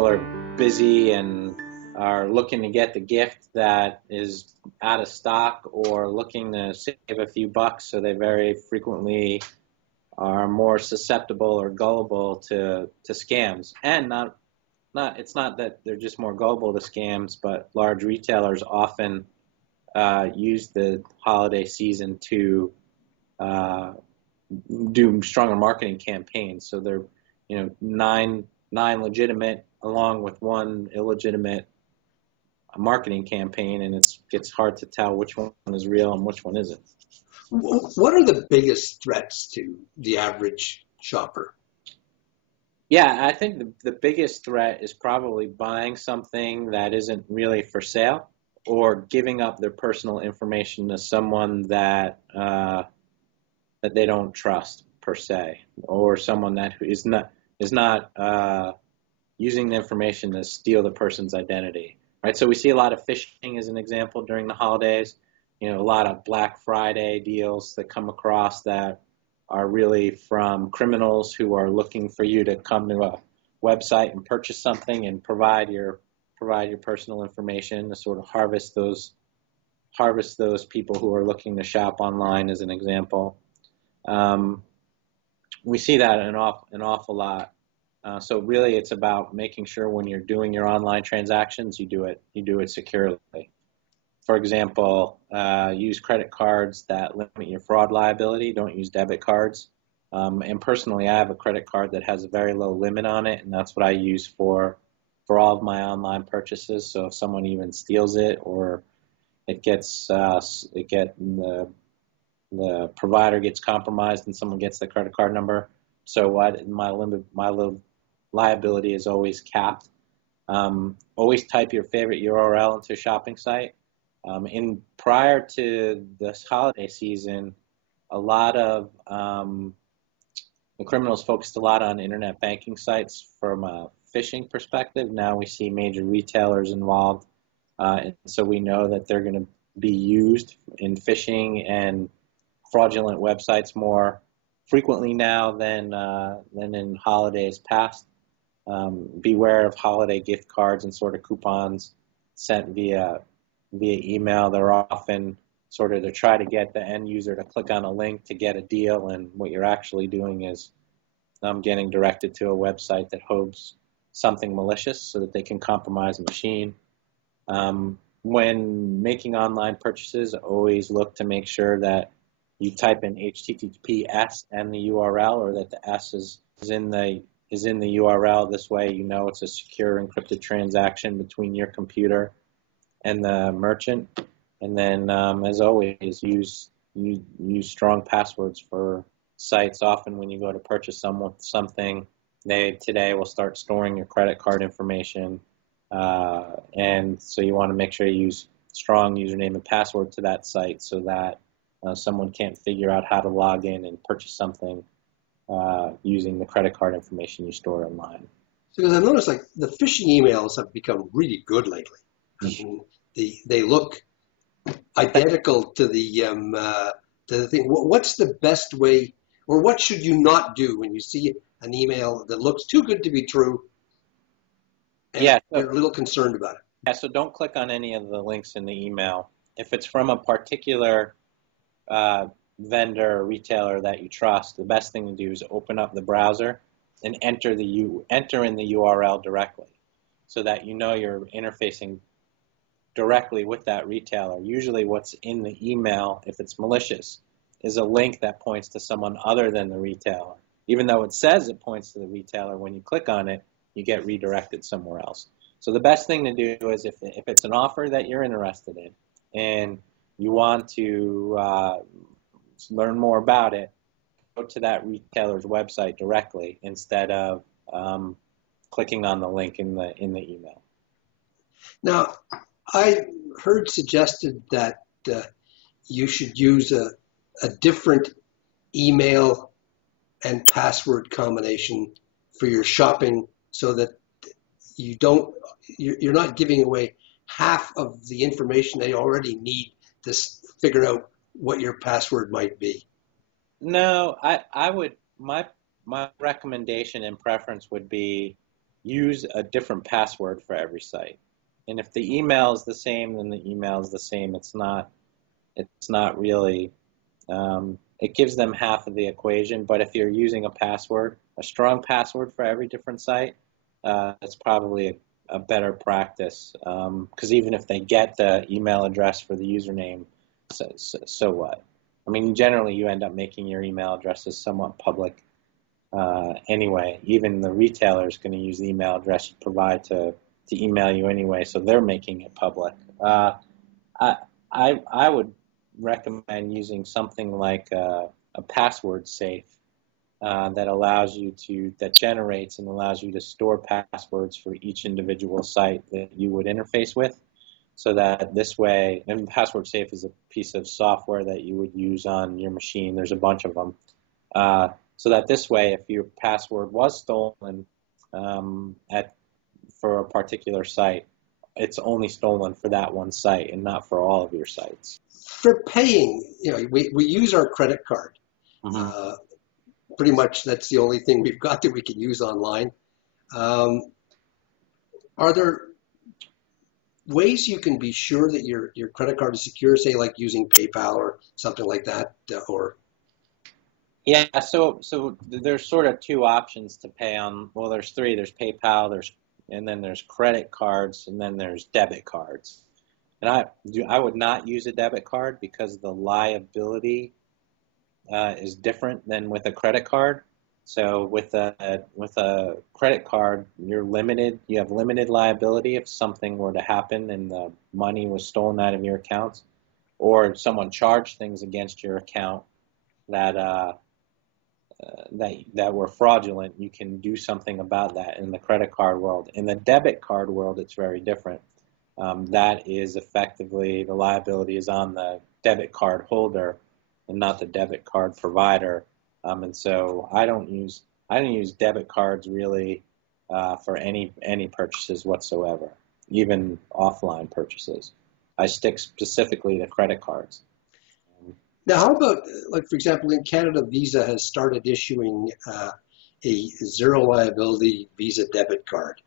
people are busy and are looking to get the gift that is out of stock or looking to save a few bucks, so they very frequently are more susceptible or gullible to scams. And it's not that they're just more gullible to scams, but large retailers often use the holiday season to do stronger marketing campaigns. So they're, nine legitimate along with one illegitimate marketing campaign, and it gets hard to tell which one is real and which one isn't. What are the biggest threats to the average shopper? Yeah, I think the biggest threat is probably buying something that isn't really for sale, or giving up their personal information to someone that they don't trust per se, or someone that is not using the information to steal the person's identity. Right. So we see a lot of phishing as an example during the holidays. A lot of Black Friday deals that come across that are really from criminals who are looking for you to come to a website and purchase something and provide your personal information to sort of harvest those people who are looking to shop online, as an example. We see that an awful lot. So really, it's about making sure when you're doing your online transactions, you do it securely. For example, use credit cards that limit your fraud liability. Don't use debit cards. And personally, I have a credit card that has a very low limit on it, and that's what I use for all of my online purchases. So if someone even steals it, or the provider gets compromised and someone gets the credit card number, so my liability is always capped. Always type your favorite URL into a shopping site. Prior to this holiday season, a lot of the criminals focused a lot on internet banking sites from a phishing perspective. Now we see major retailers involved, and so we know that they're going to be used in phishing and fraudulent websites more frequently now than in holidays past. Beware of holiday gift cards and sort of coupons sent via email. They're often sort of to try to get the end user to click on a link to get a deal, and what you're actually doing is getting directed to a website that hopes something malicious so that they can compromise a machine. When making online purchases, always look to make sure that you type in HTTPS and the URL, or that the S is in the URL. This way, it's a secure encrypted transaction between your computer and the merchant. And then, as always, use strong passwords for sites. Often, when you go to purchase something, they today will start storing your credit card information, and so you want to make sure you use strong username and password to that site, so that someone can't figure out how to log in and purchase something using the credit card information you store online. Because I've noticed, like, the phishing emails have become really good lately. I mean, they look identical to the thing. What's the best way, or what should you not do when you see an email that looks too good to be true, and you're a little concerned about it? Yeah, so don't click on any of the links in the email. If it's from a particular vendor or retailer that you trust, the best thing to do is open up the browser and enter in the URL directly, so that you're interfacing directly with that retailer. Usually what's in the email, if it's malicious, is a link that points to someone other than the retailer. Even though it says it points to the retailer, when you click on it, you get redirected somewhere else. So the best thing to do is, if it's an offer that you're interested in and you want to learn more about it, go to that retailer's website directly instead of clicking on the link in the email. Now, I heard suggested that you should use a different email and password combination for your shopping, so that you're not giving away half of the information they already need to figure out what your password might be. No, I would, my recommendation and preference would be use a different password for every site. And if the email is the same, then the email is the same. It's not really, it gives them half of the equation. But if you're using a strong password for every different site, it's probably a better practice. Because even if they get the email address for the username, so what? I mean, generally you end up making your email addresses somewhat public anyway. Even the retailer is going to use the email address you provide to email you anyway, so they're making it public. I, I would recommend using something like a password safe that generates and allows you to store passwords for each individual site that you would interface with. So that this way, and password safe is a piece of software that you would use on your machine. There's a bunch of them. So that this way, if your password was stolen for a particular site, it's only stolen for that one site and not for all of your sites. For paying, we use our credit card. Mm-hmm. Pretty much that's the only thing we've got that we can use online. Are there ways you can be sure that your credit card is secure, say like using PayPal or something like that? Yeah, so there's sort of two options to pay on. Well, there's three. There's PayPal, and then there's credit cards, and then there's debit cards. And I would not use a debit card because the liability is different than with a credit card. So with a credit card, you're limited. You have limited liability if something were to happen and the money was stolen out of your accounts, or someone charged things against your account that that were fraudulent. You can do something about that in the credit card world. In the debit card world, it's very different. That is effectively the liability is on the debit card holder and not the debit card provider. And so I don't use debit cards really for any purchases whatsoever, even offline purchases. I stick specifically to credit cards. Now, how about, like, for example, in Canada, Visa has started issuing a zero liability Visa debit card.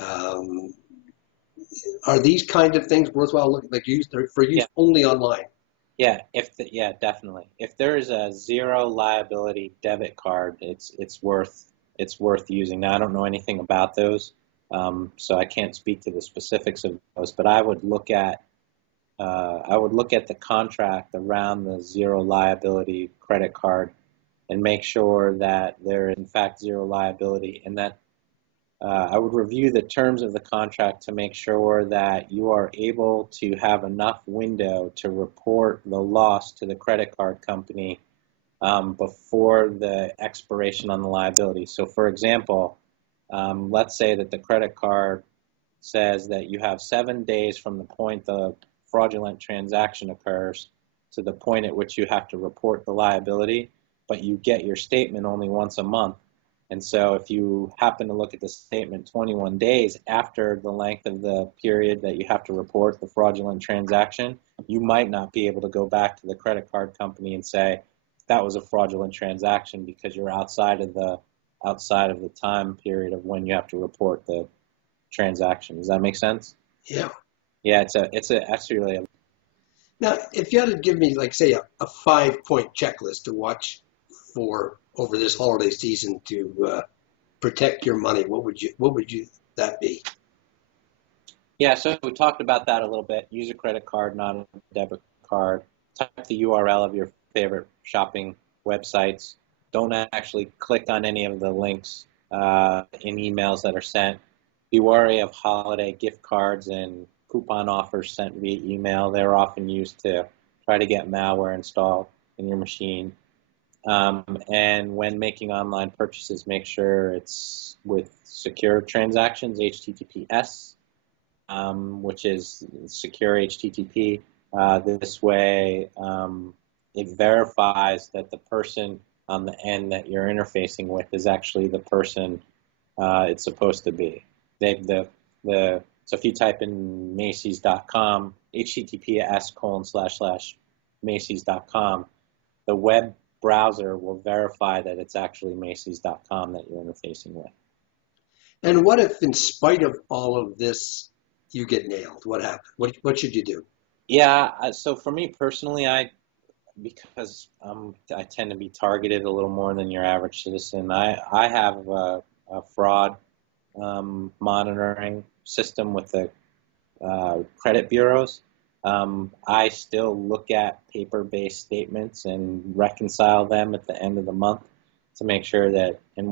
Are these kind of things worthwhile looking like for use only online? Yeah, definitely. If there is a zero liability debit card, it's worth using. Now, I don't know anything about those, so I can't speak to the specifics of those. But I would look at the contract around the zero liability credit card and make sure that there is in fact zero liability, and that I would review the terms of the contract to make sure that you are able to have enough window to report the loss to the credit card company before the expiration on the liability. So, for example, let's say that the credit card says that you have 7 days from the point the fraudulent transaction occurs to the point at which you have to report the liability, but you get your statement only once a month. And so if you happen to look at the statement 21 days after the length of the period that you have to report the fraudulent transaction, you might not be able to go back to the credit card company and say that was a fraudulent transaction because you're outside of the time period of when you have to report the transaction. Does that make sense? Yeah. Yeah, that's really a. Now, if you had to give me, like, say, a 5-point checklist to watch for over this holiday season to protect your money, what would you that be? Yeah, so we talked about that a little bit. Use a credit card, not a debit card. Type the URL of your favorite shopping websites. Don't actually click on any of the links in emails that are sent. Be wary of holiday gift cards and coupon offers sent via email. They're often used to try to get malware installed in your machine. And when making online purchases, make sure it's with secure transactions, HTTPS, which is secure HTTP. This way, it verifies that the person on the end that you're interfacing with is actually the person it's supposed to be. So if you type in Macy's.com, https://Macy's.com, the web browser will verify that it's actually Macy's.com that you're interfacing with. And what if, in spite of all of this, you get nailed? What happened? What should you do? Yeah, so for me personally, because I tend to be targeted a little more than your average citizen. I have a fraud monitoring system with the credit bureaus. I still look at paper-based statements and reconcile them at the end of the month to make sure that, and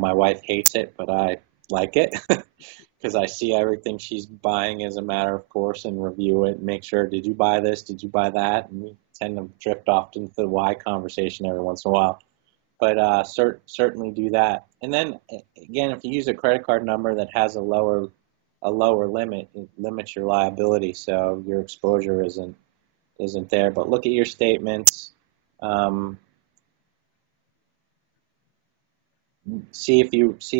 my wife hates it, but I like it because I see everything she's buying as a matter of course and review it and make sure, did you buy this? Did you buy that? And we tend to drift off into the why conversation every once in a while. But certainly do that. And then again, if you use a credit card number that has a lower limit, it limits your liability, so your exposure isn't there. But look at your statements. Um, see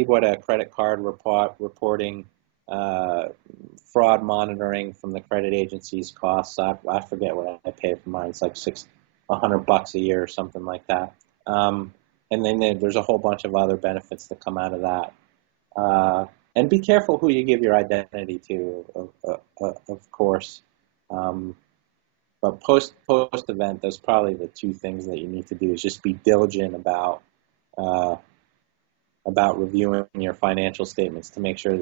what a credit card reporting uh, fraud monitoring from the credit agencies costs. I forget what I pay for mine. It's like $100 a year or something like that. Um, and then there's a whole bunch of other benefits that come out of that. Uh, and be careful who you give your identity to, of course. Um, but post event, those probably the two things that you need to do is just be diligent uh, about reviewing your financial statements to make sure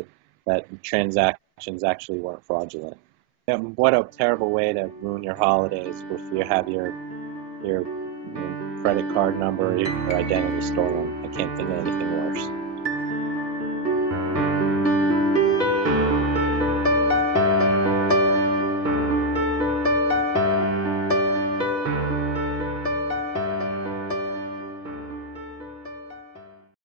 that transactions actually weren't fraudulent. Yeah, what a terrible way to ruin your holidays if you have your credit card number, your identity stolen. I can't think of anything worse.